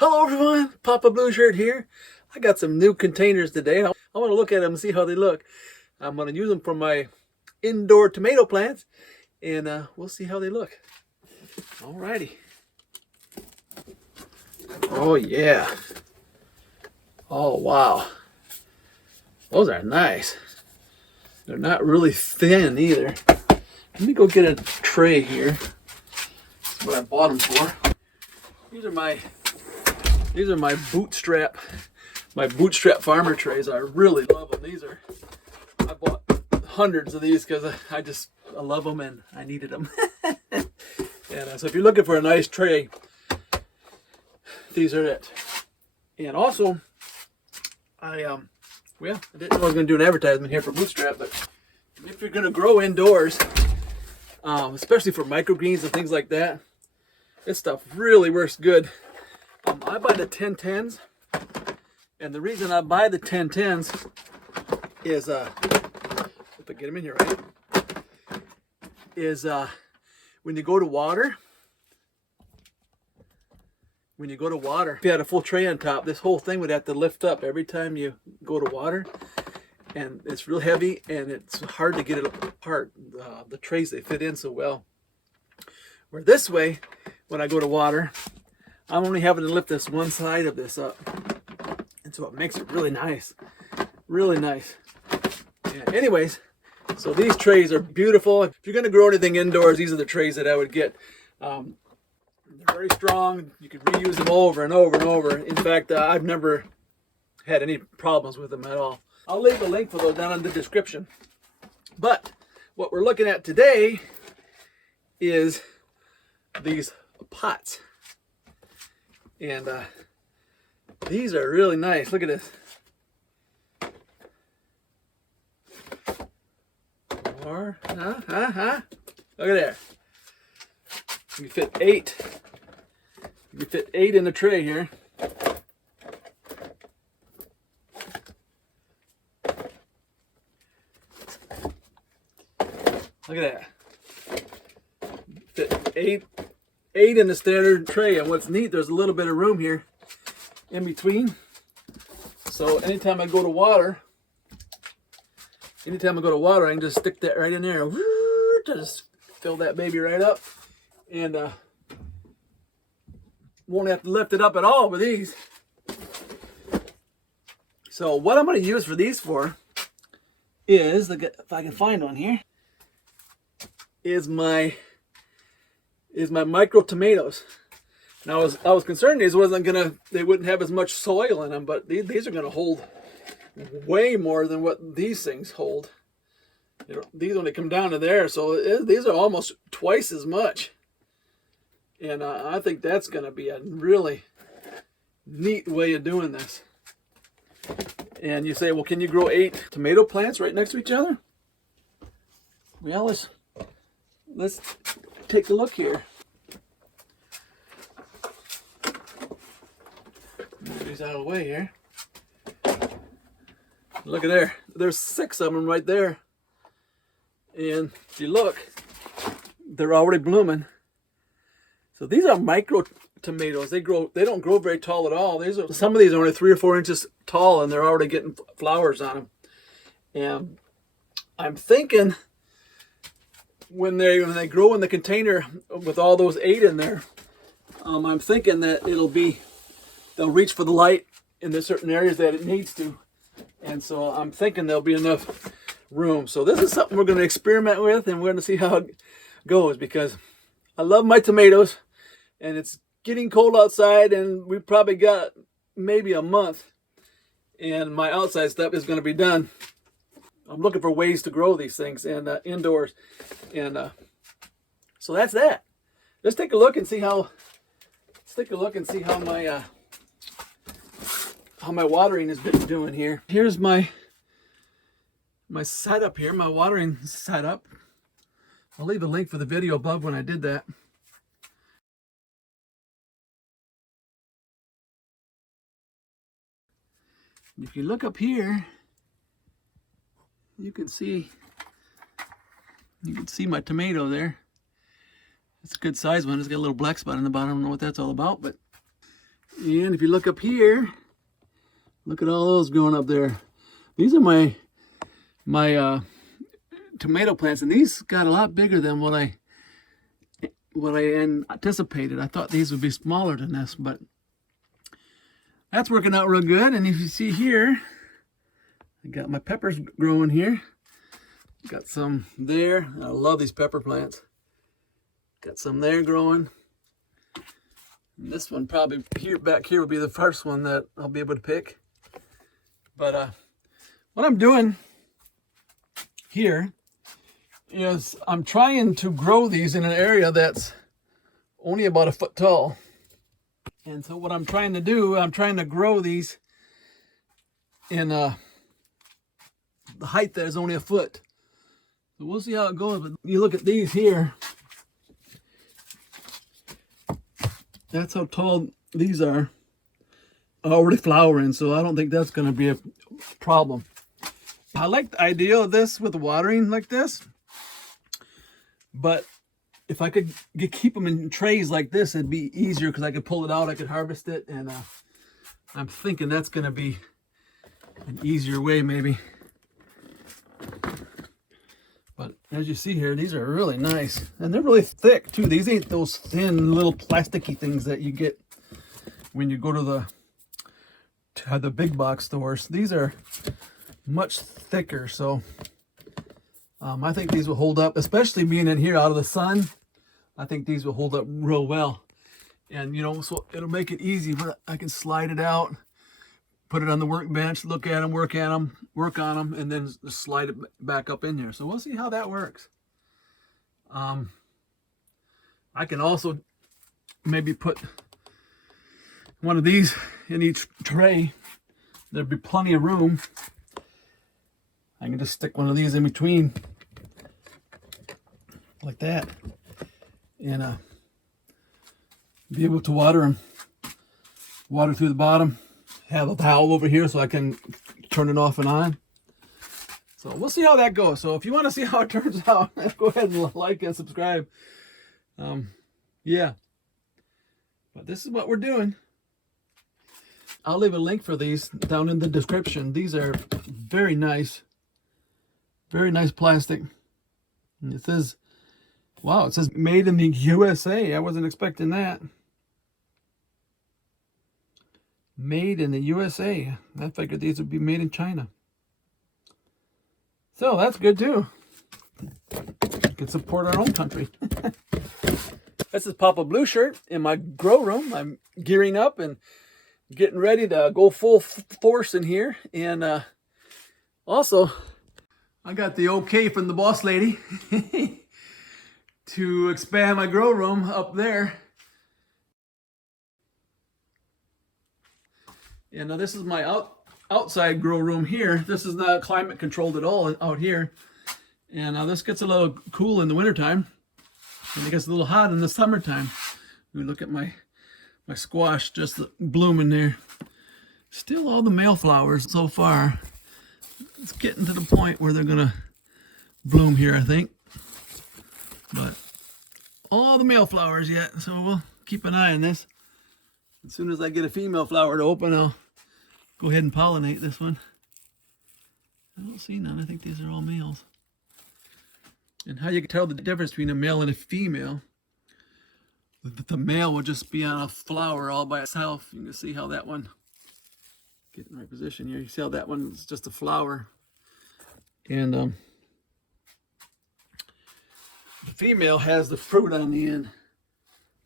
Hello everyone, Papa Blue Shirt here. I got some new containers today. I want to look at them and see how they look. I'm going to use them for my indoor tomato plants, and we'll see how they look. Alrighty. Oh yeah. Oh wow. Those are nice. They're not really thin either. Let me go get a tray here. That's what I bought them for. These are my bootstrap farmer trays. I really love them. I bought hundreds of these because I love them and I needed them. And so if you're looking for a nice tray, these are it. And also, I didn't know I was going to do an advertisement here for Bootstrap, but if you're going to grow indoors, especially for microgreens and things like that, this stuff really works good. I buy the 1010s, and the reason I buy the 1010s is, if I get them in here right, is when you go to water, if you had a full tray on top, this whole thing would have to lift up every time you go to water, and it's real heavy, and it's hard to get it apart. The trays, they fit in so well. Where this way, when I go to water, I'm only having to lift this one side of this up, and so it makes it really nice, really nice. Yeah, anyways, so these trays are beautiful. If you're going to grow anything indoors, these are the trays that I would get. They're very strong. You can reuse them over and over and over. In fact, I've never had any problems with them at all. I'll leave a link for those down in the description. But what we're looking at today is these pots. And these are really nice. Look at this. Look at there. You can fit 8. You can fit 8 in the tray here. Look at that. Fit 8 in the standard tray, and what's neat, there's a little bit of room here in between. So anytime I go to water, I can just stick that right in there. Just fill that baby right up, and won't have to lift it up at all with these. So what I'm going to use for these is, if I can find one here, is my micro tomatoes. Now I was concerned they wouldn't have as much soil in them, but these are going to hold way more than what these things hold. These only come down to there, so these are almost twice as much. And I think that's going to be a really neat way of doing this. And you say, well, can you grow 8 tomato plants right next to each other? Well, let's take a look here. Move these out of the way here. Look at there. There's 6 of them right there. And if you look, they're already blooming. So these are micro tomatoes. They don't grow very tall at all. Some of these are only 3 or 4 inches tall, and they're already getting flowers on them. And I'm thinking when they grow in the container with all those 8 in there, I'm thinking that they'll reach for the light in the certain areas that it needs to. And so I'm thinking there'll be enough room. So this is something we're going to experiment with, and we're going to see how it goes, because I love my tomatoes, and it's getting cold outside, and we probably got maybe a month, and my outside stuff is going to be done. I'm looking for ways to grow these things and indoors, and so that's that. Let's take a look and see how my watering has been doing here. Here's my setup here, my watering setup. I'll leave a link for the video above when I did that. If you look up here, you can see my tomato there. It's a good size one. It's got a little black spot on the bottom. I don't know what that's all about, but And if you look up here, look at all those growing up there. These are my tomato plants, and these got a lot bigger than what I anticipated. I thought these would be smaller than this, but that's working out real good. And if you see here, I got my peppers growing here. Got some there. I love these pepper plants. Got some there growing. And this one probably back here will be the first one that I'll be able to pick. But what I'm doing here is I'm trying to grow these in an area that's only about a foot tall. And so what I'm trying to do, I'm trying to grow these in the height that is only a foot. So we'll see how it goes. But you look at these here. That's how tall these are. Already flowering, so I don't think that's going to be a problem. I like the idea of this with watering like this. But if I could keep them in trays like this, it'd be easier because I could pull it out, I could harvest it, and I'm thinking that's going to be an easier way maybe. But as you see here, these are really nice. And they're really thick too. These ain't those thin little plasticky things that you get when you go to the big box stores. These are much thicker, so I think these will hold up, especially being in here out of the sun. I think these will hold up real well. And you know, so it'll make it easy, but I can slide it out, put it on the workbench, look at them, work on them, and then just slide it back up in there. So we'll see how that works. I can also maybe put one of these in each tray. There'd be plenty of room. I can just stick one of these in between like that, and be able to water them. Water through the bottom. Have a valve over here so I can turn it off and on. So we'll see how that goes. So if you want to see how it turns out, go ahead and like and subscribe. Yeah. But this is what we're doing. I'll leave a link for these down in the description. These are very nice. Very nice plastic. And it says, wow, it says made in the USA. I wasn't expecting that. Made in the USA. I figured these would be made in China. So that's good too. We can support our own country. This is Papa Blue Shirt in my grow room. I'm gearing up and getting ready to go full force in here. And also, I got the okay from the boss lady to expand my grow room up there. And now this is my outside grow room here. This is not climate controlled at all out here. And now this gets a little cool in the wintertime. And it gets a little hot in the summertime. We look at my squash just blooming there. Still all the male flowers so far. It's getting to the point where they're gonna bloom here, I think. But all the male flowers yet, so we'll keep an eye on this. As soon as I get a female flower to open, I'll go ahead and pollinate this one. I don't see none. I think these are all males. And how you can tell the difference between a male and a female, the male will just be on a flower all by itself. You can see how that one, get in the right position here, you see how that one is just a flower. And the female has the fruit on the end.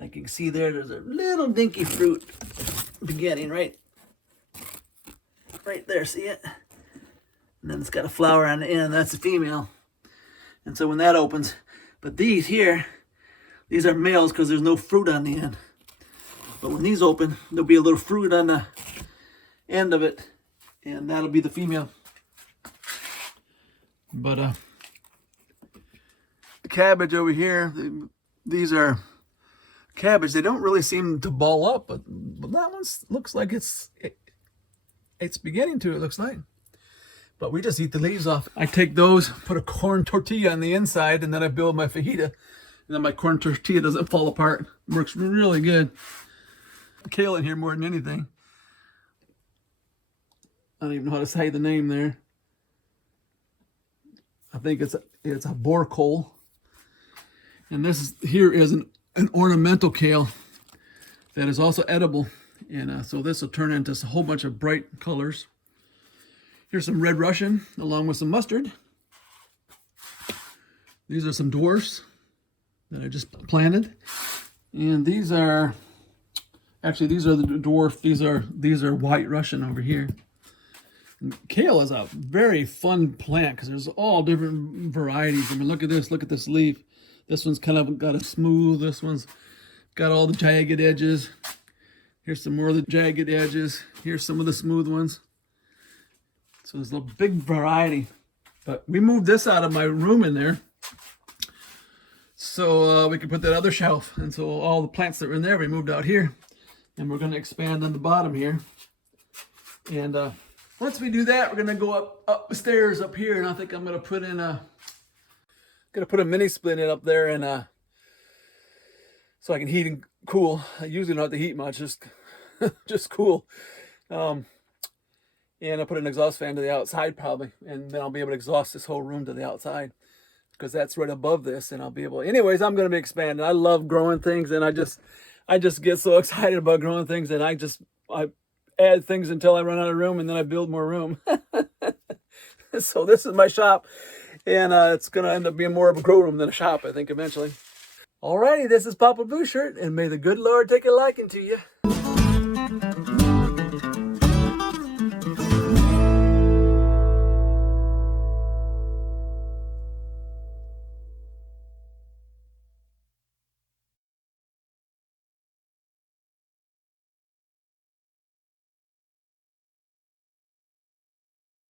Like you can see there's a little dinky fruit beginning right there, see it? And then it's got a flower on the end, that's the female. And so when that opens, but these here, these are males because there's no fruit on the end. But when these open, there'll be a little fruit on the end of it, and that'll be the female. But the cabbage over here, these are cabbage. They don't really seem to ball up, but that one looks like it's beginning to, it looks like. But we just eat the leaves off. I take those, put a corn tortilla on the inside, and then I build my fajita. And then my corn tortilla doesn't fall apart. It works really good. kale in here more than anything. I don't even know how to say the name there. I think it's a boar coal. And here is an ornamental kale that is also edible. And so this will turn into a whole bunch of bright colors. Here's some red Russian along with some mustard. These are some dwarfs that I just planted. And these are the dwarf. These are white Russian over here. And kale is a very fun plant because there's all different varieties. I mean, look at this leaf. This one's kind of got a smooth, this one's got all the jagged edges. Here's some more of the jagged edges. Here's some of the smooth ones. So there's a big variety. But we moved this out of my room in there so we could put that other shelf. And so all the plants that were in there, we moved out here. And we're going to expand on the bottom here. And once we do that, we're going to go up the stairs up here. And I think I'm going to put in a mini split in up there, and so I can heat and cool. I usually don't have to heat much, just cool. And I'll put an exhaust fan to the outside probably, and then I'll be able to exhaust this whole room to the outside because that's right above this, and I'll be able. Anyways, I'm going to be expanding. I love growing things, and I just get so excited about growing things, and I add things until I run out of room, and then I build more room. So this is my shop. And it's going to end up being more of a grow room than a shop, I think, eventually. Alrighty, this is Papa Blue Shirt, and may the good Lord take a liking to you.